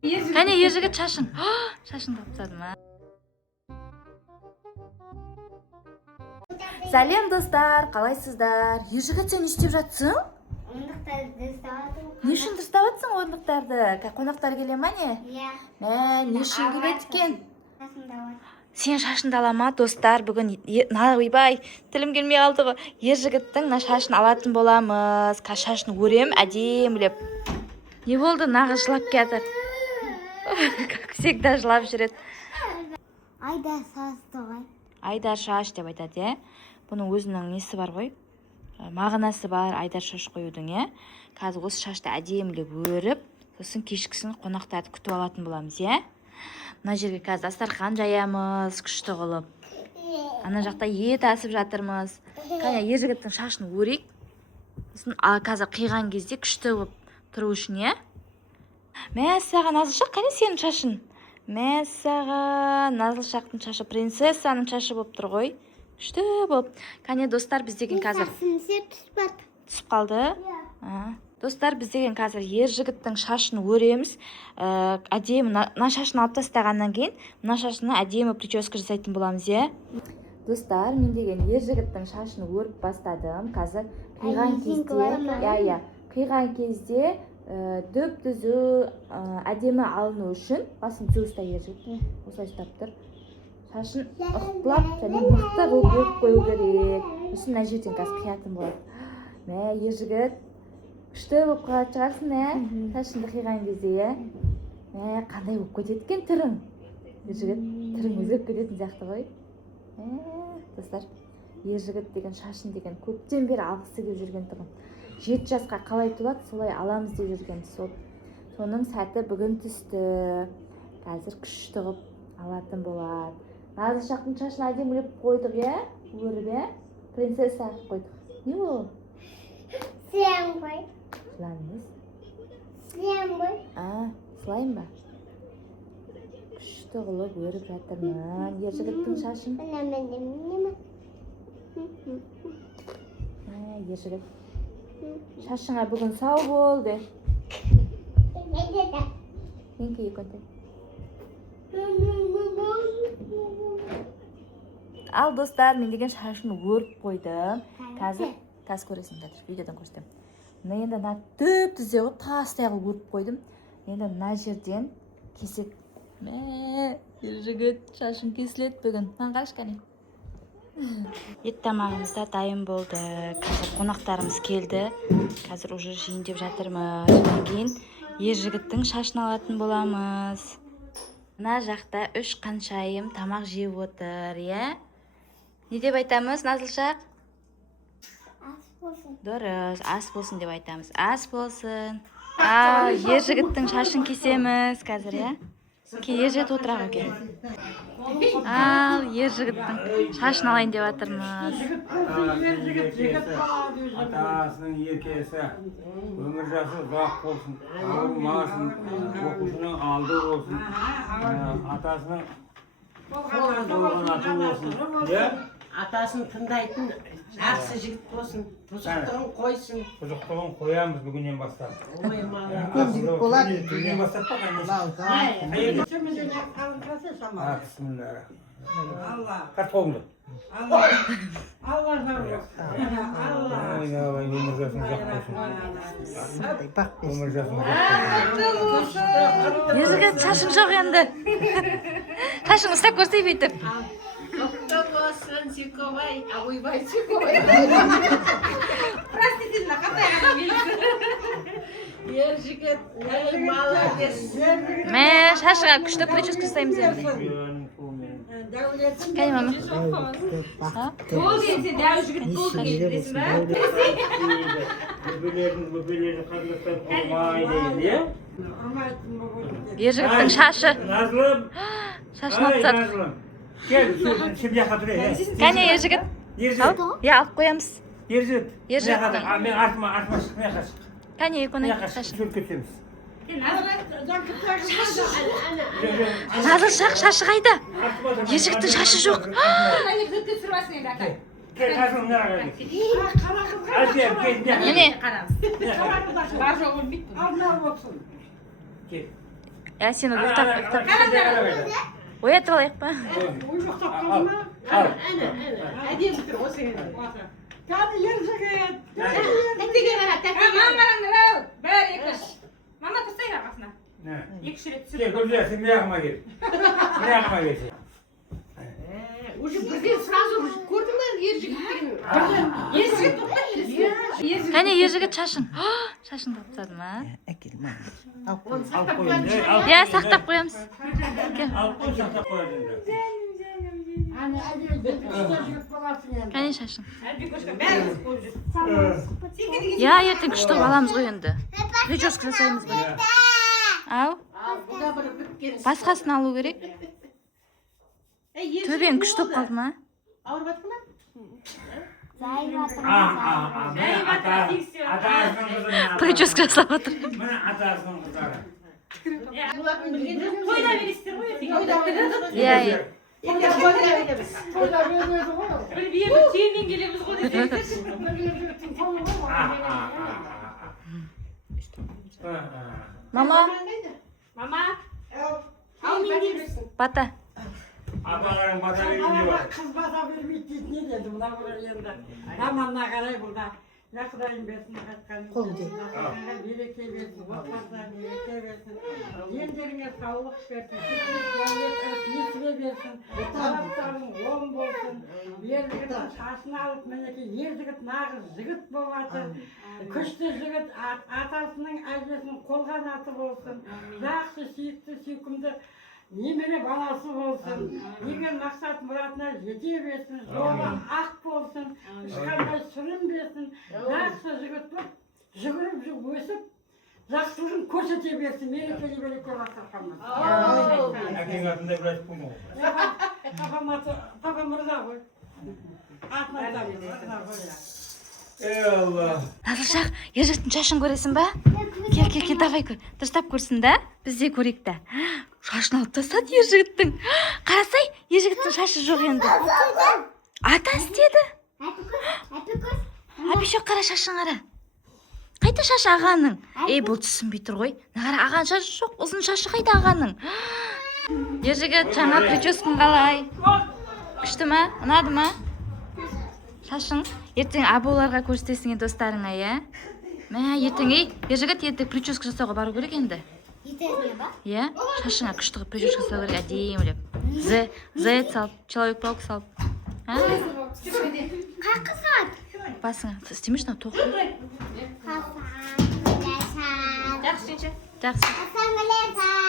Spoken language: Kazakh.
Кәне ержігіт шашың. Шашың тапсады ма? Сәлем достар, қалайсыздар? Ержігіт сен істеп жатсың? Орындықтарды дұрыстап. Не үшін дұрыстап жатсың орындықтарды? Қонақтар келе ма не? Иә. Не үшін келеді екен? Қасымда бар. Сен шашыңды ала ма, достар? Бүгін ойбай, тілім келмей қалды ғой. Ержігіттің шашын алатын боламыз. Шашын өрем әдемілеп. Не болды? Нағыз жылап кетір. Как всегда жылап жүреді. Айдар састы ғой. Айдар шаш деп айтады, е? Бұның өзінің несі бар ғой? Мағынасы бар айдар шаш қоюдың, е? Қазір осы шашты әдемілеп өріп, сосын кешкісін қонақтарды күтіп алатын боламыз, е? Мына жерге қазір дастархан жаямыз, күшті қылып. Ана жақта ет асып жатырмыз. Кәне ержігіттің шашын өрейік. Сосын қазір қиған кезде күшті болып тұру үшін, е? Мәссаған Назылшақ, кәне сенің шашын? Мәссаған Назылшақтың шашы принцессаның шашы болып тұр ғой. Күшті болып. Кәне достар, біз деген қазір түсіп қалды. Достар, біз деген қазір ержігіттің шашын өреміз. Әдемі, мына шашын алып тастағаннан кейін, мына шашына әдемі прическа жасайтын боламыз, е? Достар, мен деген ержігіттің шашын өріп бастадым. Қазір қиған кезде дөп түзу әдемі алыну үшін басын түзу ұста ержігіт. Осылай ұстап тұр. Шашын ықтылап және мықты қылып қою керек. Сосын мына жерден қазір қиятын болады. Мә, ержігіт күшті болып қалатын шығарсың, ә? Шашынды қиған кезде, ә? Мә, қандай болып кетеді екен түрің? Ержігіт түрің өзгеріп кететін сияқты ғой. Достар, ержігіт деген шашын деген көптен бері алғысы келіп жүрген тұғын. 7 жасқа қалай толады, солай аламыз деп жүрген. Соның сәті бүгін түсті. Қазір күшті қылып алатын болады. Назылшақтың шашын әдемілеп қойдық, е? Өріп, е? Принцесса қойдық. Не ол? Сілем ғой. Сылайм емес? Сілем ғой. Сылайм ба? Күшті қылып өріп жатырмын. Ержігіттің шашын. Ержігіт. Шашыңа бүгін сау болды. Менкі екенді. Ал достар, мен деген шашын өріп қойдым. Қазір көресің, видеодан көрсетем. Мен енді түп түзе қылып, тастай қылып өріп қойдым. Енді мына жерден кесек. Ержігіт шашын кесіледі бүгін. Маған қараш кәне. Ет тамағымыз да дайын болды. Қазір қонақтарымыз келді. Қазір уже жиын деп жатырмыз. Содан кейін ержігіттің шашын алатын боламыз. Мына жақта 3 қаншайым тамақ жеп отыр, е? Не деп айтамыз, Назылшақ? Ас болсын. Дұрыс, ас болсын деп айтамыз. Ас болсын. Ал, ержігіттің шашын кесеміз қазір, е? Ержігіт отырақ екен. Ал, ержігіттің шашын алайын деп жатырмыз. Атасының еркесі, өмір жасы ұзақ болсын, ауырмасын, оқушының алды болсын, атасының аты болсын. Атасын тыңдайтын жақсы жігіт болсын, бұзықтығын қойсын. Бұзықтығын қоямыз бүгіннен бастап. Жігіт болады. Бүгіннен бастап па қайнесі? Бисмилlah. Қарт қолыңды. Алла Өмір жасың ұзақ болсын. Өмір жасың ұзақ болсын. Ержігіт шашың жоқ енді. Шашың ұстап көрсей бүйтіп. Құтты болсын, Сүйкебай, ойбай Сүйкебай. Простительно, қандай ғана келді. Ержігіт, молодец. Мә, шашыңа күшті прическа жасаймыз енді. Кәне, мама. Қол келсе, дәу жігіт қол келді, десің ба? Мүбелердің қандықтан құрмайды, е? Ержігіттің шашы. Назлым. Шашын алып тастады. Назлым. Кел, сен жаққа тұр, е? Кәне, ержігіт. Ержігіт. Алып қоямыз. Ержігіт. Ержігіт. Мен артыма шық, мен қаш. Кәне, екені шашын. шашын. Шөліп кетеміз. Назылшақ шашы қайда? Ержігіттің шашы жоқ. Кел, Назлым, мына Міне. Кел. Я сені ұйықтап оятып алайық па? әдемі тұр осы кәді ер жігіт тәттеге бара мамаларыңдар ау бәрі екіш мама тұрсай арқасына екі-үш рет түсіп Гүлзия, сен мына жақыма кел. уже бірден сразу көрдің ба ер жігіттерін ер жігіт тоқта Кәне ержігіт шашың. Шашыңды алып тастады ма? Әкел, мама. Алып оны қой. сақтап қоямыз Иә, сақтап қоямыз. Алып қой, сақтап қояды енді. Кәне шашың. әлбекошка бәріміз қойып жүр Иә, ертең күшті қылып аламыз ғой енді. Прическа жасаймыз ғой. Ау, бұда бір біткен басқасын алу керек. Төбең күшті болып қалды ма? ауырып жатыр ма Атасының қызы. Прическа жасап жатыр. Міне атасының қыздары. тойда бересіздер ғой ертең Иә, иә. бір бие бір түйемен келеміз ғой десеңіздерші Мама, мама әумин деймісің бата. Аталарың бата берейін деп Қыз бата бермейді дейді не деді мына бір енді заманына қарай бұлда я құдайым берсін Қол де. қайтқаныңызға береке берсін отбасына береке берсін ендеріңе саулық берсін несібе берсін тараптарың оң болсын ер жігіттің шашын алып мінекей ер жігіт нағыз жігіт болатын күшті жігіт атасының әжесінің қолғанаты болсын жақсы сүйікті сүйкімді немере баласы болсын, егер мақсат мұратына жете берсін, жолы ақ болсын, ешқандай сүрін берсін, жақсы жігіт болып, жүгіріп өсіп, жақсылығын көрсете берсін, мерекелі береке бастап қалмас. Әкең атында бір айтып қойма ғой. Папа мырза ғой. Атын айтамыз, мырза ғой. Ей Алла. Назылшақ, ержігіттің шашын көресің ба? Кел, давай көр. Дұрыстап көрсін да, біз де көрейік та. Шашын алып тастады ержігіттің. Қарасай, ержігіттің шашы жоқ енді. Ата істеді. Әпешек қара шашын қара. Қайда шашы ағаның? Бұл түсінбей тұр ғой. Нағара ағаның шашы жоқ, ұзын шашы қайда ағаның? Ержігіт, жаңа прическаң қалай? Күшті ма? Ұнады ма? Шашың, ертең аболарға көрсетесің достарыңа, иә? Мә, ертең, ержігіт, ертең прическа жасауға бару керек енді. Ертесіне ба? Иә, шашыңа күшті прическа жасау керек, әдемілеп. Зет салып, человек-паук салып. Қақы сағат? Басыңа, істемеш, мынау тоқ. жақсы Жақсы. Ассамалейкум.